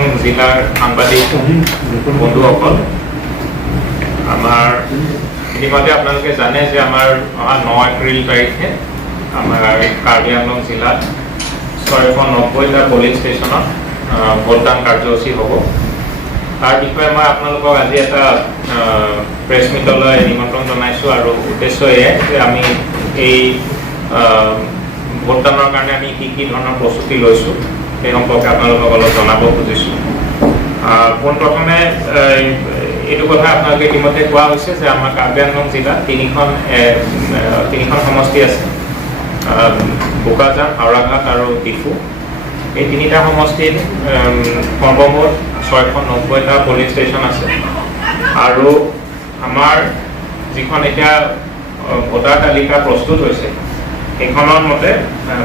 নং জিলাৰ সাংবাদিক বন্ধুসকল, আমাৰ ইতিমধ্যে আপোনালোকে জানে যে আমাৰ 9 এপ্ৰিল তাৰিখে আমাৰ কাৰ্বি আংলং জিলাত 690টা পলিং ষ্টেচনত ভোটদান কাৰ্যসূচী হ'ব। তাৰ বিষয়ে মই আপোনালোকক আজি এটা প্ৰেছ মিটলৈ নিমন্ত্ৰণ জনাইছোঁ আৰু উদ্দেশ্য এয়াই যে আমি এই ভোটদানৰ কাৰণে আমি কি ধৰণৰ প্ৰস্তুতি লৈছোঁ সেই সম্পৰ্কে আপোনালোকক অলপ জনাব খুজিছোঁ। পোনপ্ৰথমে এইটো কথা আপোনালোকে ইতিমধ্যে কোৱা হৈছে যে আমাৰ কাৰ্বি আংলং জিলাত তিনিখন সমষ্টি আছে, বোকাজান, হাওৰাঘাট আৰু ডিফু। এই তিনিটা সমষ্টিত সৰ্বমুঠ 690টা পলিং ষ্টেচন আছে আৰু আমাৰ যিখন এতিয়া ভোটাৰ তালিকা প্ৰস্তুত হৈছে সেইখনৰ মতে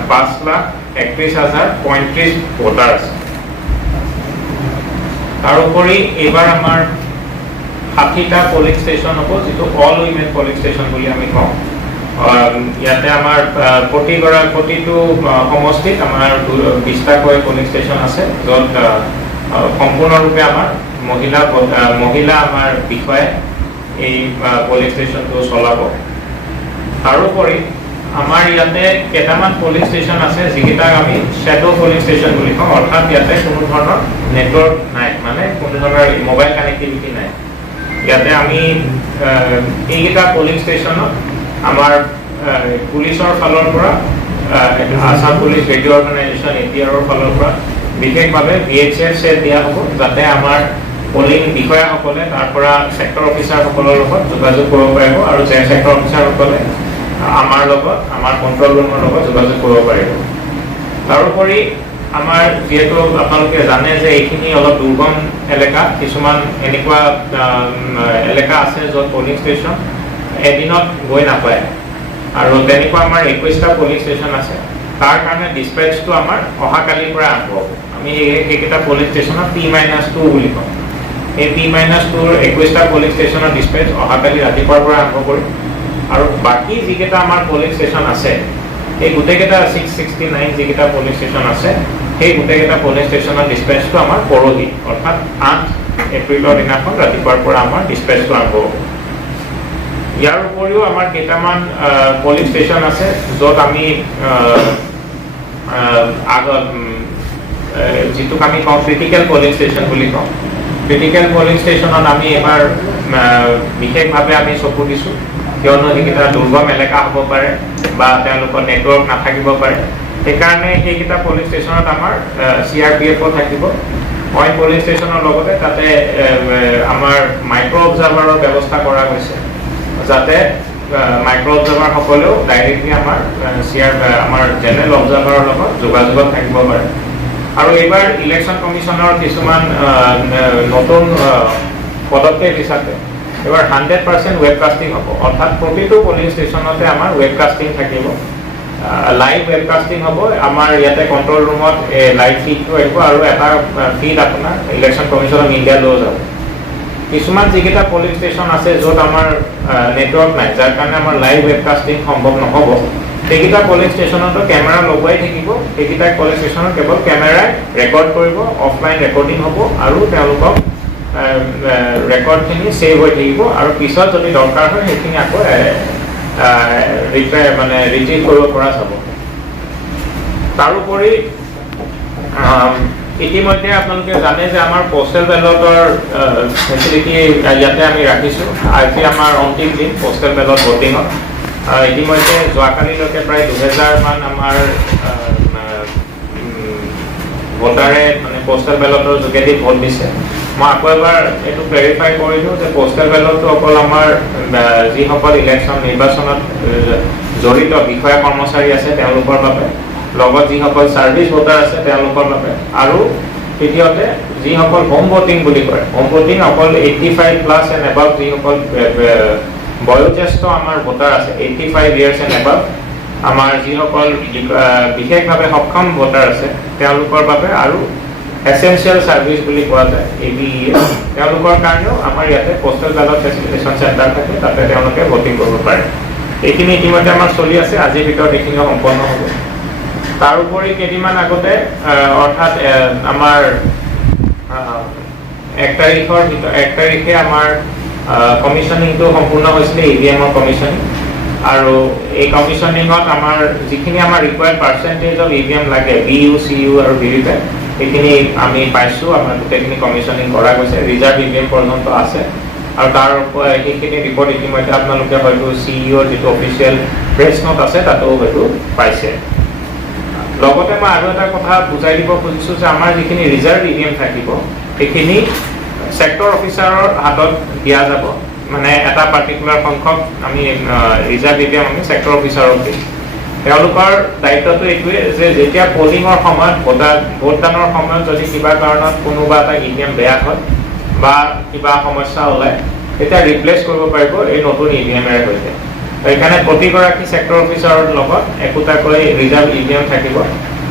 5,31,035 ভোটাৰ আছে। তাৰোপৰি এইবাৰ আমাৰ 60টা পলিং ষ্টেচন হ'ব, যিটো অল উইমেন পলিং ষ্টেচন বুলি আমি কওঁ। ইয়াতে আমাৰ প্ৰতিটো সমষ্টিত আমাৰ 20টাকৈ পলিং ষ্টেচন আছে, য'ত সম্পূৰ্ণৰূপে আমাৰ মহিলা আমাৰ বিষয়ে এই পলিং ষ্টেচনটো চলাব। তাৰোপৰি আমাৰ ইয়াতে কেইটামান পলিং ষ্টেচন আছে যিকেইটাক আমি শ্বেডো পলিং ষ্টেচন বুলি কওঁ, অৰ্থাৎ ইয়াতে কোনো ধৰণৰ নেটৱৰ্ক নাই, মানে কোনো ধৰণৰ মোবাইল কানেক্টিভিটি নাই। ইয়াতে আমি এইকেইটা পলিং ষ্টেচনত আমাৰ পুলিচৰ ফালৰ পৰা Assam police radio' organisation APR ফালৰ পৰা বিশেষভাৱে VHF চেট দিয়া হ'ব, যাতে আমাৰ পলিং বিষয়াসকলে তাৰ পৰা ছেক্টৰ অফিচাৰসকলৰ লগত যোগাযোগ কৰিব পাৰিব আৰু ছেক্টৰ অফিচাৰসকলে আমাৰ কণ্ট্ৰল ৰুমৰ লগত যোগাযোগ কৰিব পাৰিব। তাৰোপৰি আমাৰ যিহেতু আপোনালোকে জানে যে এইখিনি অলপ দুৰ্গম এলেকা, কিছুমান এনেকুৱা এলেকা আছে য'ত পলিং ষ্টেচন এদিনত গৈ নাপায়, আৰু তেনেকুৱা আমাৰ 21টা পলিং ষ্টেচন আছে। তাৰ কাৰণে ডিছপেচটো আমাৰ অহাকালিৰ পৰা আৰম্ভ হ'ব। আমি সেইকেইটা পলিং ষ্টেচনত P-2 বুলি কওঁ। এই P-2ৰ 21টা পলিং ষ্টেচনৰ ডিছপেচ অহাকালি ৰাতিপুৱাৰ পৰা আৰম্ভ কৰিম, আৰু বাকী যিকেইটা আমাৰ পলিং ষ্টেচন আছে সেই গোটেইকেইটা 669 যিকেইটা পলিং ষ্টেচন আছে সেই গোটেইকেইটা পলিং ষ্টেচনৰ ডিছপেচটো আমাৰ পৰহি, অৰ্থাৎ 8 এপ্ৰিলৰ দিনাখন ৰাতিপুৱাৰ পৰা আমাৰ ডিছপেচটো আৰম্ভ হ'ব। ইয়াৰ উপৰিও আমাৰ কেইটামান পলিং ষ্টেচন আছে য'ত আমি যিটোক আমি কওঁ ক্ৰিটিকেল পলিং ষ্টেচন বুলি কওঁ। ক্ৰিটিকেল পলিং ষ্টেচনত আমি এবাৰ বিশেষভাৱে আমি চকু দিছোঁ, কিয়নো সেইকেইটা দুৰ্গম এলেকা হ'ব পাৰে বা তেওঁলোকৰ নেটৱৰ্ক নাথাকিব পাৰে। সেইকাৰণে সেইকেইটা পলিং ষ্টেচনত আমাৰ CRPFও থাকিব। পইণ্ট পলিং ষ্টেচনৰ লগতে তাতে আমাৰ মাইক্ৰ' অবজাৰ্ভাৰৰ ব্যৱস্থা কৰা হৈছে, যাতে মাইক্ৰ' অবজাৰ্ভাৰসকলেও ডাইৰেক্টলি আমাৰ জেনেৰেল অবজাৰ্ভাৰৰ লগত যোগাযোগত থাকিব পাৰে। আৰু এইবাৰ ইলেকশ্যন কমিশ্যনৰ কিছুমান নতুন পদক্ষেপ হিচাপে এবাৰ 100% ৱেবকাষ্টিং হ'ব, অৰ্থাৎ প্ৰতিটো পলিং ষ্টেচনতে আমাৰ ৱেবকাষ্টিং থাকিব, লাইভ ৱেবকাষ্টিং হ'ব। আমাৰ ইয়াতে কণ্ট্ৰল ৰুমত লাইভ ফিডটো আহিব আৰু এটা ফিড আপোনাৰ ইলেকশ্যন কমিশ্যনৰ মিডিয়ালৈও যাব। কিছুমান যিকেইটা পলিং ষ্টেচন আছে য'ত আমাৰ নেটৱৰ্ক নাই, যাৰ কাৰণে আমাৰ লাইভ ৱেবকাষ্টিং সম্ভৱ নহ'ব, সেইকেইটা পলিং ষ্টেচনতো কেমেৰা লগোৱাই থাকিব। সেইকেইটা পলিং ষ্টেচনত কেৱল কেমেৰাই ৰেকৰ্ড কৰিব, অফলাইন ৰেকৰ্ডিং হ'ব আৰু তেওঁলোকক ৰেকৰ্ডখিনি ছেভ হৈ থাকিব, আৰু পিছত যদি দৰকাৰ হয় সেইখিনি আকৌ ৰিট্ৰিভ কৰিব পৰা যাব। তাৰোপৰি ইতিমধ্যে আপোনালোকে জানে যে আমাৰ পোষ্টেল বেলটৰ ফেচিলিটি ইয়াতে আমি ৰাখিছোঁ। আজি আমাৰ অন্তিম দিন পোষ্টেল বেলট ভোটিঙত। ইতিমধ্যে যোৱাকালিলৈকে প্ৰায় 2000মান আমাৰ ভোটাৰে পোষ্টেল বেলটৰ যোগেদি ভোট দিছে। মই আকৌ এবাৰ এইটো ক্লেৰিফাই কৰিলোঁ যে পোষ্টেল বেলটটো অকল আমাৰ যিসকল নিৰ্বাচনত জড়িত বিষয়া কৰ্মচাৰী আছে তেওঁলোকৰ বাবে, লগত যিসকল ছাৰ্ভিচ ভোটাৰ আছে তেওঁলোকৰ বাবে, আৰু তৃতীয়তে যিসকল হোম ভোটিং বুলি কয়, হোম ভোটিং অকল 85+ এণ্ড এবাভ যিসকল বয়োজ্যেষ্ঠ আমাৰ ভোটাৰ আছে, 85 years এণ্ড এবাভ, আমাৰ যিসকল বিশেষভাৱে সক্ষম ভোটাৰ আছে তেওঁলোকৰ বাবে, আৰু এসেঞ্চিয়েল সাৰ্ভিস বুলি কোৱা যায় ABE তেওঁলোকৰ কাৰণেও আমাৰ ইয়াতে পোষ্টেল বেলট ফেচিলিটেশ্যন চেণ্টাৰ থাকে, তাতে তেওঁলোকে ভোটিং কৰিব পাৰে। এইখিনি ইতিমধ্যে আমাৰ চলি আছে, আজিৰ ভিতৰত এইখিনি সম্পন্ন হ'ব। তাৰোপৰি কেইদিনমান আগতে অৰ্থাৎ আমাৰ 1 তাৰিখে আমাৰ কমিশ্যনিংটো সম্পূৰ্ণ হৈছিলে ইভিএমৰ কমিশ্যনিং আৰু এই কমিশ্যনিঙত আমাৰ যিখিনি আমাৰ ৰিকুৱাৰ্ড পাৰ্চেণ্টেজ অফ ইভিএম লাগে BU CU আৰু VVPAT এইখিনি আমি পাইছোঁ আমাৰ গোটেইখিনি কমিশ্যনিং কৰা গৈছে ৰিজাৰ্ভ ইভিএম পৰ্যন্ত আছে আৰু তাৰ সেইখিনি ৰিপৰ্ট ইতিমধ্যে আপোনালোকে হয়তো CEOৰ যিটো অফিচিয়েল প্ৰেছ নোট আছে তাতো হয়তো পাইছে লগতে মই আৰু এটা কথা বুজাই দিব খুজিছোঁ যে আমাৰ যিখিনি ৰিজাৰ্ভ ইভিএম থাকিব সেইখিনি সেক্টৰ অফিচাৰৰ হাতত দিয়া যাব মানে এটা পাৰ্টিকুলাৰ সংখ্যক আমি ৰিজাৰ্ভ ইভিএম আমি সেক্টৰ অফিচাৰক দিম তেওঁলোকৰ দায়িত্বটো এইটোৱে যে যেতিয়া পলিঙৰ সময়ত ভোটদানৰ সময়ত যদি কিবা কাৰণত কোনোবা এটা ইভিএম বেয়া হয় বা কিবা সমস্যা ওলায় তেতিয়া ৰিপ্লেচ কৰিব পাৰিব এই নতুন ইভিএমেৰে সৈতে সেইকাৰণে প্ৰতিগৰাকী সেক্টৰ অফিচাৰৰ লগত একোটাকৈ ৰিজাৰ্ভ ইভিএম থাকিব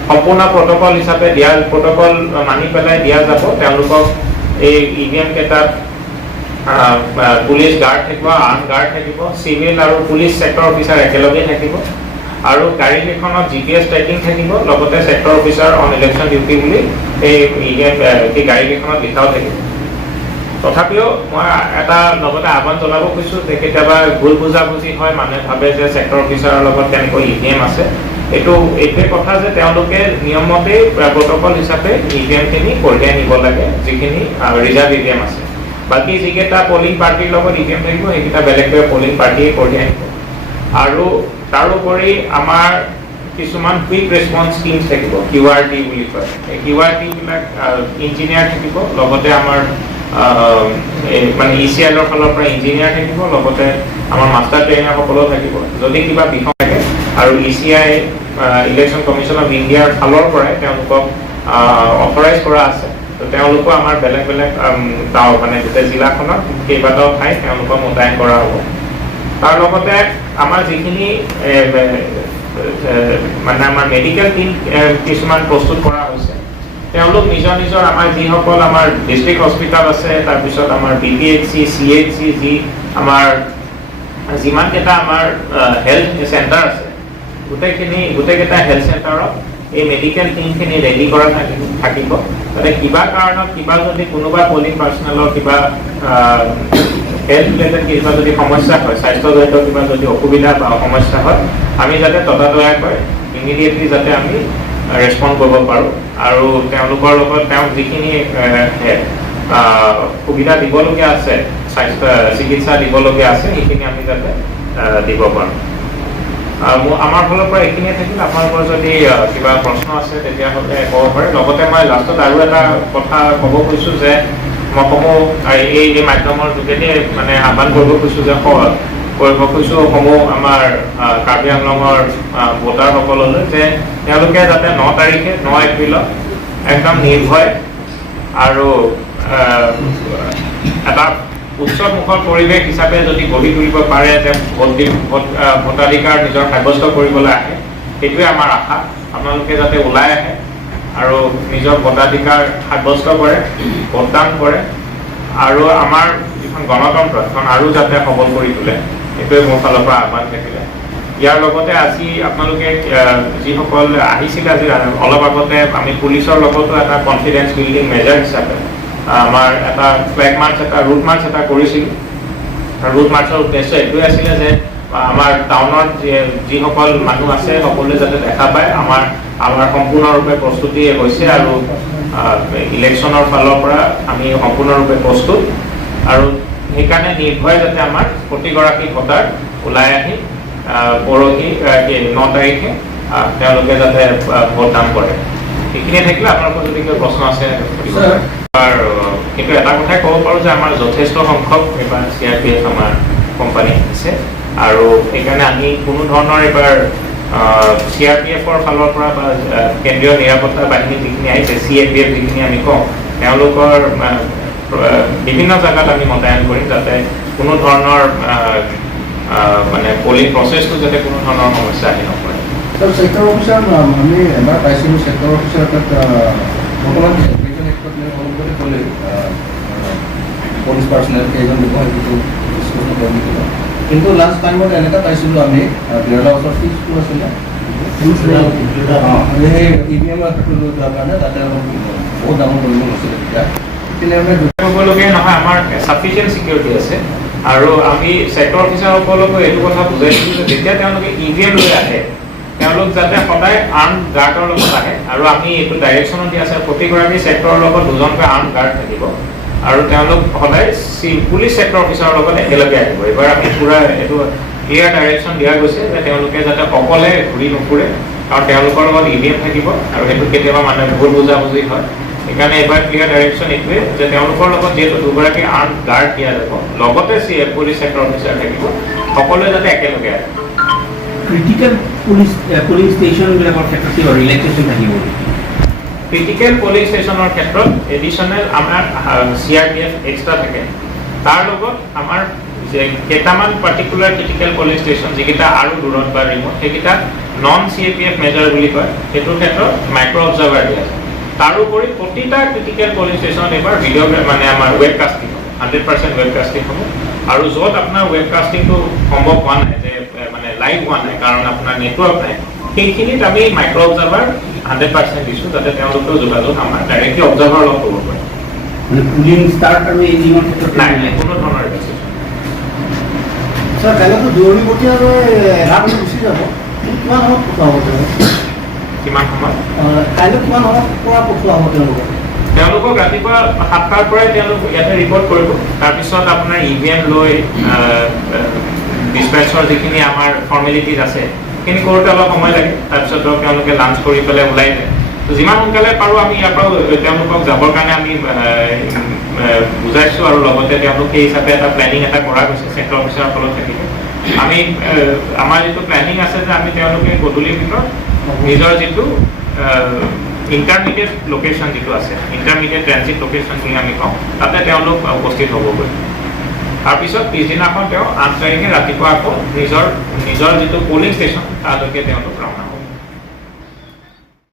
সম্পূৰ্ণ প্ৰট'কল হিচাপে প্ৰট'কল মানি পেলাই দিয়া যাব তেওঁলোকক এই ইভিএম কেইটাত পুলিচ গাৰ্ড থাকিব আৰ্ম গাৰ্ড থাকিব চিভিল আৰু পুলিচ সেক্টৰ অফিচাৰ একেলগে থাকিব আৰু গাড়ীকেইখনত GPS ট্ৰেকিং থাকিব লগতে sector officer on election duty বুলি এই ইভিএম এই গাড়ীকেইখনত লিখাও থাকিব তথাপিও মই এটা লগতে আহ্বান জনাব খুজিছোঁ যে কেতিয়াবা ভুল বুজাবুজি হয় মানুহে ভাবে যে সেক্টৰ অফিচাৰৰ লগত কেনেকৈ ইভিএম আছে এইটোৱে কথা যে তেওঁলোকে নিয়মমতে প্ৰট'কল হিচাপে ইভিএমখিনি কঢ়িয়াই নিব লাগে যিখিনি ৰিজাৰ্ভ ইভিএম আছে বাকী যিকেইটা পলিং পাৰ্টিৰ লগত ইভিএম থাকিব সেইকেইটা বেলেগকৈ পলিং পাৰ্টিয়ে কঢ়িয়াই নিব আৰু তাৰোপৰি আমাৰ কিছুমান কুইক ৰেছপন্স স্কিমছ থাকিব QRT বুলি কয় এই QRT বিলাক ইঞ্জিনিয়াৰ থাকিব লগতে আমাৰ মানে ECILৰ ফালৰ পৰা ইঞ্জিনিয়াৰ থাকিব লগতে আমাৰ মাষ্টাৰ ট্ৰেইনাৰসকলেও থাকিব যদি কিবা বিষয় থাকে আৰু ECI ইলেকশ্যন কমিশ্যন অফ ইণ্ডিয়াৰ ফালৰ পৰাই তেওঁলোকক অথৰাইজ কৰা আছে তো তেওঁলোকো আমাৰ বেলেগ বেলেগ মানে গোটেই জিলাখনত কেইবাটাও ঠাইত তেওঁলোকক মোতায়েন কৰা হ'ব তাৰ লগতে আমাৰ যিখিনি মানে আমাৰ মেডিকেল টিম কিছুমান প্ৰস্তুত কৰা হৈছে তেওঁলোক নিজৰ নিজৰ আমাৰ যিসকল আমাৰ ডিষ্ট্ৰিক্ট হস্পিটেল আছে তাৰপিছত আমাৰ BPHC CHC যি আমাৰ যিমানকেইটা আমাৰ হেল্থ চেণ্টাৰ আছে গোটেইকেইটা হেল্থ চেণ্টাৰত এই মেডিকেল টিমখিনি ৰেডি কৰা থাকিব যাতে কিবা কাৰণত কিবা যদি কোনোবা পলিং পাৰ্চনেলৰ কিবা হেল্থ ৰিলেটেড কিবা যদি সমস্যা হয় স্বাস্থ্যজনিত কিবা যদি অসুবিধা বা সমস্যা হয় আমি যাতে ততাতৈয়াকৈ ইমিডিয়েটলি যাতে আমি ৰেছপণ্ড কৰিব পাৰোঁ আৰু তেওঁলোকৰ লগত তেওঁক যিখিনি সুবিধা দিবলগীয়া আছে চিকিৎসা দিবলগীয়া আছে সেইখিনি আমি যাতে দিব পাৰোঁ আমাৰ ফালৰ পৰা এইখিনিয়ে থাকিল আপোনালোকৰ যদি কিবা প্ৰশ্ন আছে তেতিয়াহ'লে ক'ব পাৰে লগতে মই লাষ্টত আৰু এটা কথা ক'ব খুজিছোঁ যে মই সমূহ এই মাধ্যমৰ যোগেদি মানে আহ্বান কৰিব খুজিছোঁ যে সমূহ আমাৰ কাৰ্বি আংলঙৰ ভোটাৰসকললৈ যে তেওঁলোকে যাতে 9 তাৰিখে 9 এপ্ৰিলত একদম নিৰ্ভয় আৰু এটা উৎসৱমুখৰ পৰিৱেশ হিচাপে যদি গঢ়ি তুলিব পাৰে যে ভোটাধিকাৰ নিজৰ সাব্যস্ত কৰিবলৈ আহে সেইটোৱে আমাৰ আশা আপোনালোকে যাতে ওলাই আহে আৰু নিজৰ ভোটাধিকাৰ সাব্যস্ত কৰে ভোটদান কৰে আৰু আমাৰ যিখন গণতন্ত্ৰ এখন আৰু যাতে সবল কৰি তোলে এইটোৱে মোৰ ফালৰ পৰা আহ্বান থাকিলে ইয়াৰ লগতে আজি আপোনালোকে যিসকল আহিছিল আজি অলপ আগতে আমি পুলিচৰ লগতো এটা কনফিডেন্স বিল্ডিং মেজাৰ হিচাপে আমাৰ এটা ফ্লেগ মাৰ্চ এটা ৰুট মাৰ্চ এটা কৰিছিলোঁ ৰুট মাৰ্চৰ উদ্দেশ্য এইটোৱে আছিলে যে আমাৰ টাউনত যিসকল মানুহ আছে সকলোৱে যাতে দেখা পায় আমাৰ সম্পূৰ্ণৰূপে প্ৰস্তুতি হৈছে আৰু ইলেকশ্যনৰ ফালৰ পৰা আমি সম্পূৰ্ণৰূপে প্ৰস্তুত আৰু সেইকাৰণে নিৰ্ভয় যাতে আমাৰ প্ৰতিগৰাকী ভোটাৰ ওলাই আহি পৰহি 9 তাৰিখে তেওঁলোকে যাতে ভোটদান কৰে সেইখিনিয়ে থাকিলে আপোনালোকৰ যদি কিবা প্ৰশ্ন আছে আৰু কিন্তু এটা কথাই ক'ব পাৰোঁ যে আমাৰ যথেষ্ট সংখ্যক এইবাৰ CRPF আমাৰ কোম্পানী আছে আৰু সেইকাৰণে আমি কোনো ধৰণৰ এইবাৰ CRPFৰ ফালৰ পৰা বা কেন্দ্ৰীয় নিৰাপত্তা বাহিনী যিখিনি আহিছে CAPF যিখিনি আমি কওঁ তেওঁলোকৰ বিভিন্ন জেগাত আমি মোতায়েন কৰিম যাতে কোনো ধৰণৰ মানে পলিং প্ৰচেছটো যাতে কোনো ধৰণৰ সমস্যা আহি নপৰে সেক্টৰ অফিচাৰ আমি এবাৰ পাইছিলোঁ সেক্টৰ অফিচাৰ তাত বৰ্তমান এজন এক্সপাৰ্ট অনুভূতি ক'লে পুলিচ পাৰ্চনেল কেইজন দিব সেইটো ডিছকাছ নকৰিব কিন্তু লাষ্ট টাইমত এনেকুৱা পাইছিলোঁ আমি বিৰলা ওচৰত ফিজটো আছিলে সেই EVM লৈ যোৱাৰ কাৰণে তাতে বহুত ডাঙৰ কৰিব নাছিলে তেতিয়া হ'বলগীয়া নহয়, আমাৰ চাফিচিয়েণ্ট ছিকিউৰিটি আছে আৰু আমি ছেক্টৰ অফিচাৰসকলকো এইটো কথা বুজাইছোঁ যে যেতিয়া তেওঁলোকে EVM লৈ আহে তেওঁলোক যাতে সদায় আৰ্ম গাৰ্ডৰ লগত আহে আৰু আমি এইটো ডাইৰেকশ্যনত দি আছে প্ৰতিগৰাকী ছেক্টৰৰ লগত দুজনকৈ আৰ্ম গাৰ্ড থাকিব আৰু তেওঁলোক সদায় পুলিচ ছেক্টৰ অফিচাৰৰ লগত একেলগে আহিব। এইবাৰ আমি পূৰা এইটো ক্লিয়াৰ ডাইৰেকশ্যন দিয়া গৈছে যে তেওঁলোকে যাতে অকলে ঘূৰি নুফুৰে, কাৰণ তেওঁলোকৰ লগত EVM থাকিব আৰু সেইটো কেতিয়াবা মানুহে ভুল বুজাবুজি হয়। সেইকাৰণে এইবাৰ ক্লিয়াৰ ডাইৰেকশ্যন এইটোৱে যে তেওঁলোকৰ লগত যিহেতু দুগৰাকী আৰ্ম গাৰ্ড দিয়া যাব, লগতে পুলিচ ছেক্টৰ অফিচাৰ থাকিব, সকলোৱে যাতে একেলগে আহে। ক্ৰিটিকেল পুলিং ষ্টেচনবিলাকৰ ক্ষেত্ৰত কিবা ৰিলেক্সেশ্যন থাকিব? ক্ৰিটিকেল পুলিং ষ্টেচনৰ ক্ষেত্ৰত এডিশ্যনেল আমাৰ CRPF এক্সট্ৰা থাকে, তাৰ লগত আমাৰ যে কেইটামান পাৰ্টিকুলাৰ ক্ৰিটিকেল পুলিং ষ্টেচন যিকেইটা আৰু দূৰত বা ৰিম'ট সেইকেইটা নন CRPF মেজাৰ বুলি কয়, সেইটোৰ ক্ষেত্ৰত মাইক্ৰ' অবজাৰ্ভাৰ দিয়া আছে। তাৰোপৰি প্ৰতিটা ক্ৰিটিকেল পুলিং ষ্টেচনত এইবাৰ ভিডিঅ' মানে আমাৰ ৱেবকাষ্টিং 100% ৱেবকাষ্টিং হ'ব আৰু য'ত আপোনাৰ ৱেবকাষ্টিংটো সম্ভৱ হোৱা নাই, যে মানে লাইভ হোৱা নাই কাৰণ আপোনাৰ নেটৱৰ্ক নাই, সেইখিনিত আমি মাইক্ৰ' অবজাৰ্ভাৰ 100% দিছোঁ যাতে তেওঁলোকেও যোগাযোগ আমাৰ ডাইৰেক্টলি অবজাৰ্ভাৰ লগত কৰিব পাৰে। মানে পুলিং ষ্টাৰ্ট আৰু এণ্ডিঙৰ ক্ষেত্ৰত নাই কোনো ধৰণৰ ৰেষ্ট্ৰিকশ্যন। ছাৰ কাইলৈতো দৌৰণিবতীয়ালৈ 11 গুচি যাব, কিমান সময়ত পঠোৱা হ'ব তেওঁলোকক? কিমান সময়ত? কাইলৈ কিমান সময়ত পৰা পঠোৱা হ'ব তেওঁলোকক? তেওঁলোকক ৰাতিপুৱা 7টাৰ পৰাই তেওঁলোক ইয়াতে ৰিপৰ্ট কৰিব, তাৰপিছত আপোনাৰ EVM লৈ ডিছপেচৰ যিখিনি আমাৰ ফৰ্মেলিটিজ আছে সেইখিনি কৰোঁতে অলপ সময় লাগে, তাৰপিছত তেওঁলোকে লাঞ্চ কৰি পেলাই ওলাই যায়। যিমান সোনকালে পাৰোঁ আমি ইয়াৰ পৰা তেওঁলোকক যাবৰ কাৰণে আমি বুজাইছোঁ আৰু লগতে তেওঁলোক সেই হিচাপে এটা প্লেনিং এটা কৰা গৈছে ছেক্টৰ অফিচাৰসকলক থাকিব। আমি আমাৰ যিটো প্লেনিং আছে যে আমি তেওঁলোকে গধূলিৰ ভিতৰত নিজৰ যিটো ইণ্টাৰমিডিয়েট লোকেশ্যন যিটো আছে, ইণ্টাৰমিডিয়েট ট্ৰেনজিট লোকেশ্যন বুলি আমি কওঁ, তাতে তেওঁলোক উপস্থিত হ'বগৈ। তাৰপিছত পিছদিনাখন তেওঁ 8 তাৰিখে ৰাতিপুৱা আকৌ নিজৰ যিটো পলিং ষ্টেচন তালৈকে তেওঁলোক ৰাওনা হ'ব।